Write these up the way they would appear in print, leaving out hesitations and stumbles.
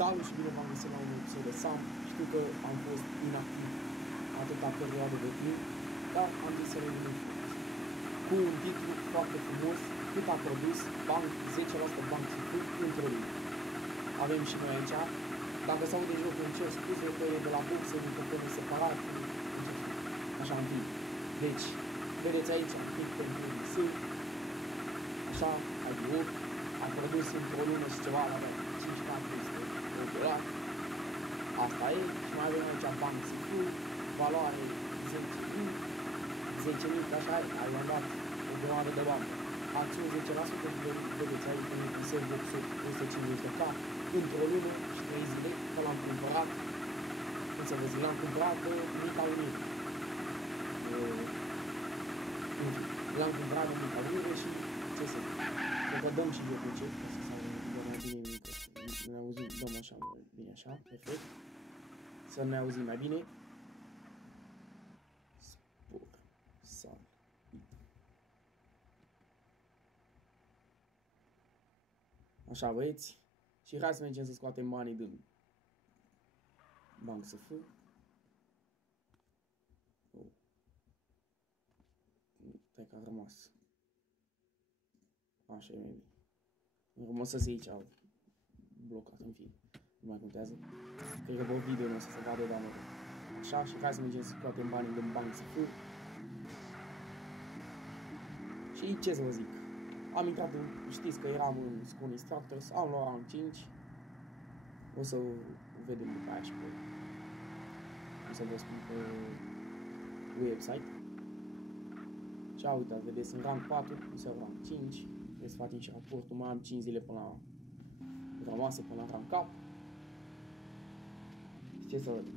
Salut și bine v-am găsit la un episod de Sam. Știu că am fost inactiv atâta perioadă de timp, dar am zis să revenim cu un titlu foarte frumos, cât a produs banc, 10% banc și fruct într-o lună. Avem și noi aici, dacă se aude jocul, îmi cer scuze că e de la boxe, nu putem separat, așa în timp. Deci, vedeți aici, pic pentru X, așa, a produs într-o lună și ceva, la 5 este $8. Asta e, și mai avem aici banc și fruct, valoare 10.000, așa e, am luat o grămadă de bani. Acțiuni 10%, vedeți aici, în episod boxul 150k, într-o lună și 3 zile, că l-am cumpărat, cum să vă zic, l-am cumpărat mica unire. L-am cumpărat în mica unire și, ce să zic, să dăm și jocul încet, ca să mai bine mică. Ne auzim, dăm așa, bine așa, perfect. Să ne auzim mai bine. Spor, sal. Așa, băieți. Și hai să mergem să scoatem banii din banc SF. Oh. Stai că a rămas. Așa e mai bine. Am rămas să se aici, au blocat, în fine. Nu mai contează. Cred că pe video nu o să se vadă, dar așa, și hai să mergem să scoatem banii din banc SF. Și ce să vă zic? Am intrat în, știți că eram în School Instructors, am luat rang 5. O să vedem după aia și pe, o să vă spun pe website. Și uitați, vedeți, în rang 4, sau rang 5. Vreți să facem și raportul, mai am 5 zile până la rămasă, până la rang cap. Și ce să vă zic?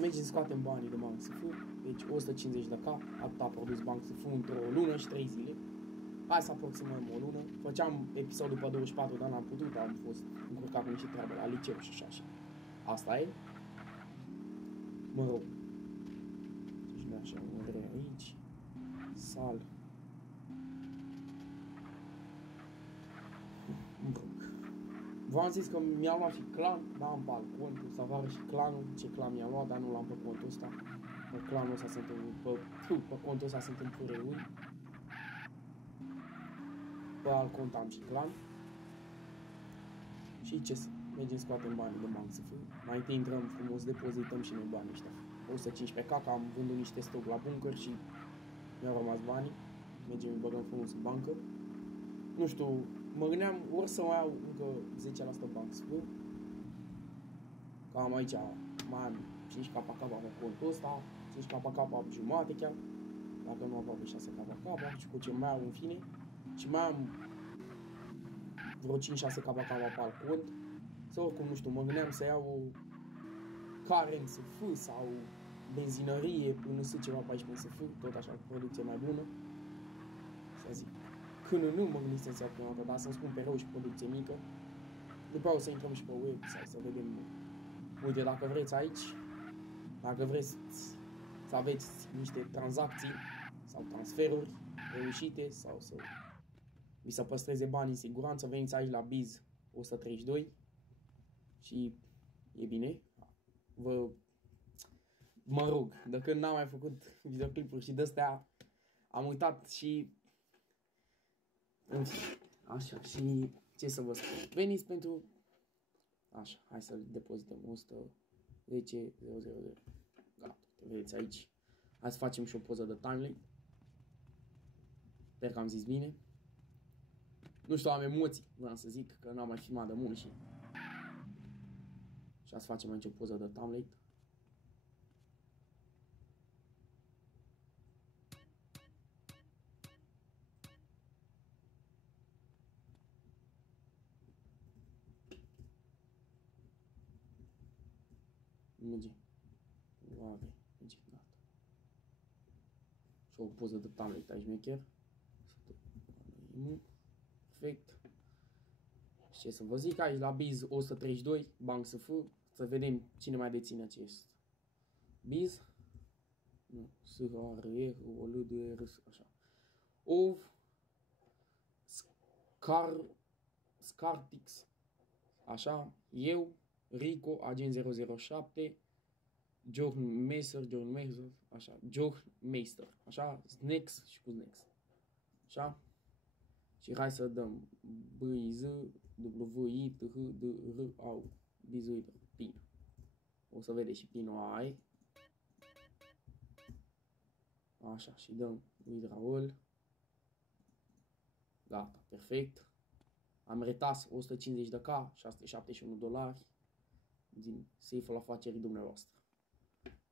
Mergem să scoatem banii de banc SF, deci 150 de cap, atât a produs banc SF într-o lună și 3 zile. Hai să aproximăm o lună. Făceam episodul pe 24, dar n-am putut, am fost încurcat cu niște treabă la liceu și așa și asta e. Mă rog. Deci nu așa, mă vrei aici. Sal. Mă rog. V-am zis că mi-am luat și clan, dar am pe alt cont, să apară și clanul, ce clan mi-am luat, dar nu l-am pe contul ăsta. Pe clanul ăsta sunt pe contul ăsta sunt în pureui. Pe alt cont am și clan. Și ce să mergem să scoatem banii de banc SF. Mai întâi intrăm frumos, depozităm și noi banii ăștia. 115k, am vândut niște stoc la bunker și mi-au rămas banii. Mergem, îi băgăm frumos în bancă. Nu știu, mă gândeam ori să mai iau încă 10% banc SF. Că am aici, mai am 5k pe contul ăsta, 5k jumate chiar. Dacă nu aproape 6k și cu ce mai au în fine. Și mai am vreo 5-6 k pe alt cont. Sau oricum, nu știu, mă gândeam să iau current SF sau benzinărie până să ceva pe aici pe SF, tot așa, cu producție mai bună. Să zic, când nu mă gândesc să iau prima dată, dar să-mi spun pe rău și producție mică. După aia o să intrăm și pe website să vedem. Uite, dacă vreți aici, dacă vreți să aveți niște tranzacții sau transferuri reușite sau să vi se păstreze banii în siguranță, veniți aici la Biz 132 și e bine. Mă rog, de când n-am mai făcut videoclipuri și de-astea am uitat și așa, și ce să vă spun, veniți pentru așa, hai să depozităm 110.000. Gata, te vedeți aici. Hai să facem și o poză de timeline. Sper că am zis bine. Nu știu, am emoții, vreau să zic, că n-am mai filmat de mult și hai să facem aici o poză de timeline. Merge. Oare, merge, gata. Și o poză de timeline aici, mecher. Perfect. Și ce să vă zic, aici la Biz 132, banc SF, să vedem cine mai deține acest Biz. Nu, S-R-R, o L de R, așa. Ov, Scartix, Așa, eu, Rico, agent 007, Jornmeister, așa, Jornmeister, așa, Snex și cu Snex. Așa? Și hai să dăm B, I, Z, W, I, T, H, D, R, au, bizuit, pin. O să vedeți și pinul ai. Așa, și dăm withdrawal. Gata, perfect. Am retras 150 de K, 671 dolari din safe-ul afacerii dumneavoastră.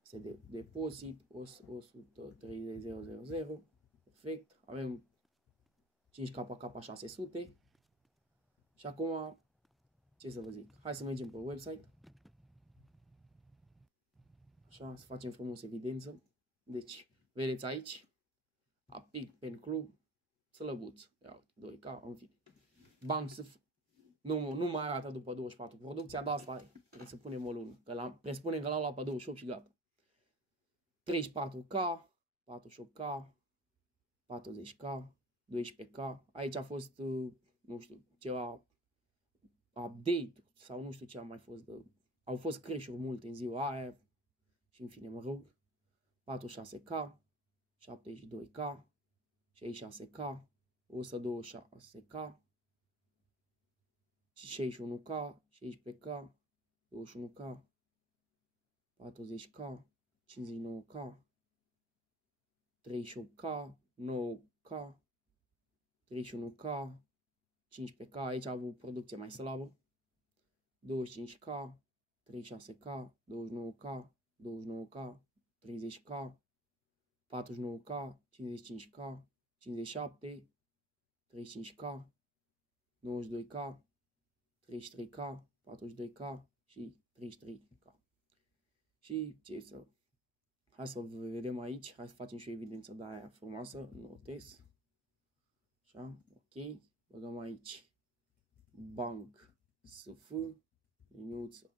Se depozit 130.000. Perfect. Avem 5K 600. Și acum, ce să vă zic? Hai să mergem pe website. Așa, să facem frumos evidență. Deci, vedeți aici, Apic, Pen Club, Slăbuț. Ia uite, 2K, în fine. Banc nu mai arată după 24 producția, dar asta trebuie să punem o lună. Că presupunem că l-am luat pe 28 și gata. 34K, 48K, 40K, 12K. Aici a fost, nu știu, ceva update sau nu știu ce a mai fost. Au fost crash-uri multe în ziua aia și în fine, mă rog. 46K, 72K, 66K, 126K, 61K, 16K, 21K, 40K, 59K, 38K, 9K, 31K, 15K, aici a avut producție mai slabă, 25K, 36K, 29K, 29K, 30K, 49K, 55K, 57, 35K, 92K, 33K, 42K și 33K. Și ce să... Hai să vedem aici, hai să facem și o evidență de aia frumoasă, notez. Așa, ok. Băgăm aici banc SF, liniuță.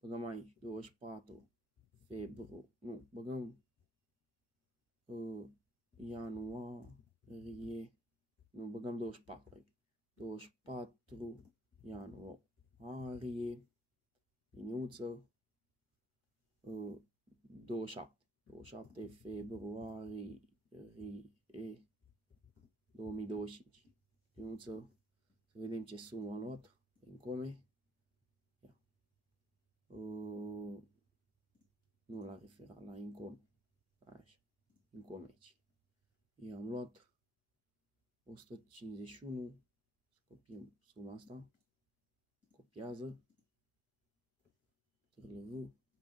Băgăm aici 24 februarie, nu, băgăm ianuarie, nu, băgăm 24, 24 ianuarie, liniuță, 27 februarie 2025. Liniuță, să vedem ce sumă a luat, income. Nu la referat, la income. Așa, income aici. I-am luat 151, să copiem suma asta, copiază,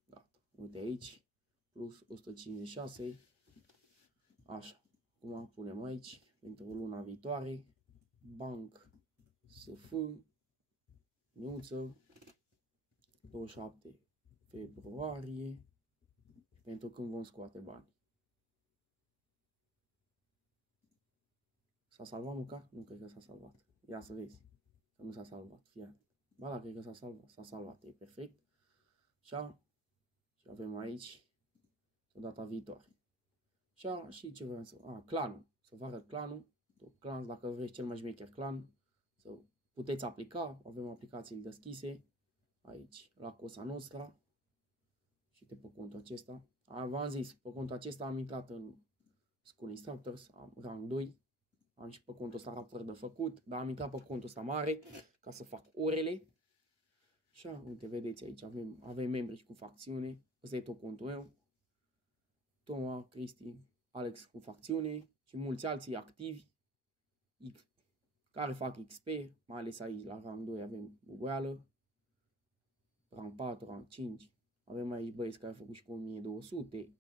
gata, uite aici, plus 156, așa, acum punem aici, pentru luna viitoare, banc SF, nuță, 27 februarie, pentru când vom scoate bani. S-a salvat măcar? Nu cred că s-a salvat. Ia să vezi. Că nu s-a salvat. Fia. Ba da, cred că s-a salvat. S-a salvat. E perfect. Așa. Și avem aici. Data viitoare. Așa. Și ce vreau să... clanul. Să vă arăt clanul. Clan, dacă vreți cel mai șmecher clan. Să puteți aplica. Avem aplicațiile deschise. Aici. La Cosa Nostra. Și pe contul acesta. V-am zis. Pe contul acesta am intrat în School Instructors. Am rang 2. Am și pe contul ăsta raport de făcut, dar am intrat pe contul ăsta mare ca să fac orele. Așa, uite, vedeți aici, avem membri cu facțiune. Ăsta e tot contul meu. Toma, Cristi, Alex cu facțiune și mulți alții activi care fac XP, mai ales aici la rang 2 avem bugoială, rang 4, rang 5. Avem aici băieți care au făcut și cu 1200,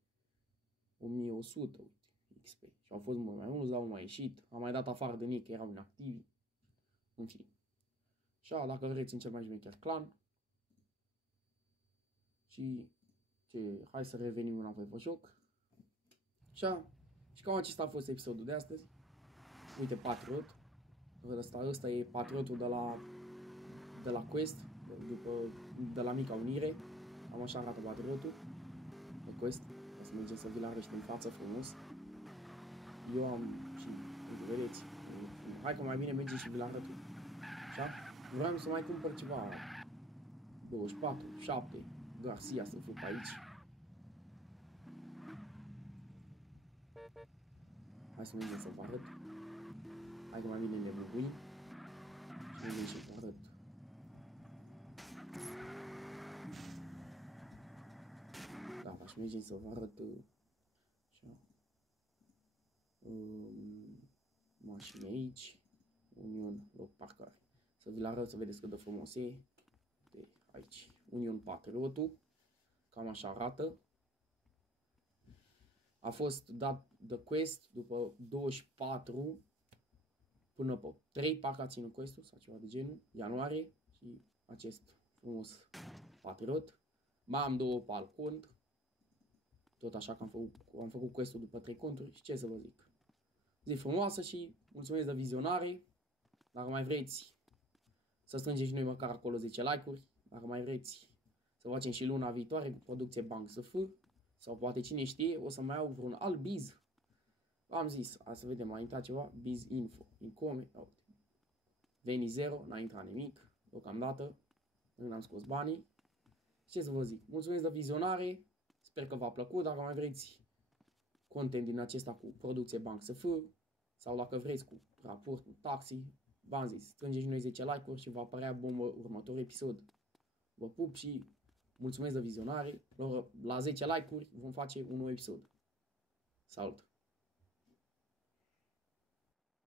1100, uite. XP. Și au fost mult mai mulți, dar au mai ieșit. Am mai dat afară de nici că erau inactivi. În fine. Așa, dacă vreți în cel mai șmecher clan. Și hai să revenim înapoi pe joc. Așa. Și cam acesta a fost episodul de astăzi. Uite, Patriot. Ăsta e Patriotul de la Quest. De la Mica Unire. Am așa arată Patriotul. De Quest. O să mergem să vi-l arăt în față frumos. Eu am și, vedeți, hai că mai bine merge și vi-l arăt. Așa? Vreau să mai cumpăr ceva 24, 7, Garcia să fiu pe aici. Hai să mergem să vă arăt. Hai că mai bine ne bubuim. Și mergem și vă arăt. Da, și mergem să vă arăt așa. Mașini aici. Union, loc parcare. Să vi-l arăt să vedeți cât de frumos e. De aici. Union Patriotul. Cam așa arată. A fost dat de quest după 24 până pe 3, parcă a ținut quest-ul sau ceva de genul, ianuarie, și acest frumos Patriot. Mai am 2 pe alt cont, tot așa că am făcut quest-ul după 3 conturi și ce să vă zic. Zi frumoasă și mulțumesc de vizionare. Dacă mai vreți să strângem și noi măcar acolo 10 like-uri, dacă mai vreți să facem și luna viitoare cu producție Bank SF, sau poate cine știe, o să mai au vreun alt biz. Am zis, hai să vedem, a intrat ceva, biz info, income, uite. Veni 0, n-a intrat nimic, deocamdată, nu am scos banii. Ce să vă zic, mulțumesc de vizionare, sper că v-a plăcut, dacă mai vreți content din acesta cu producție Bank SF, sau dacă vreți cu raport, cu taxi, v-am zis, strângeți și noi 10 like-uri și va apărea bombă următorul episod. Vă pup și mulțumesc de vizionare, la 10 like-uri vom face un nou episod. Salut!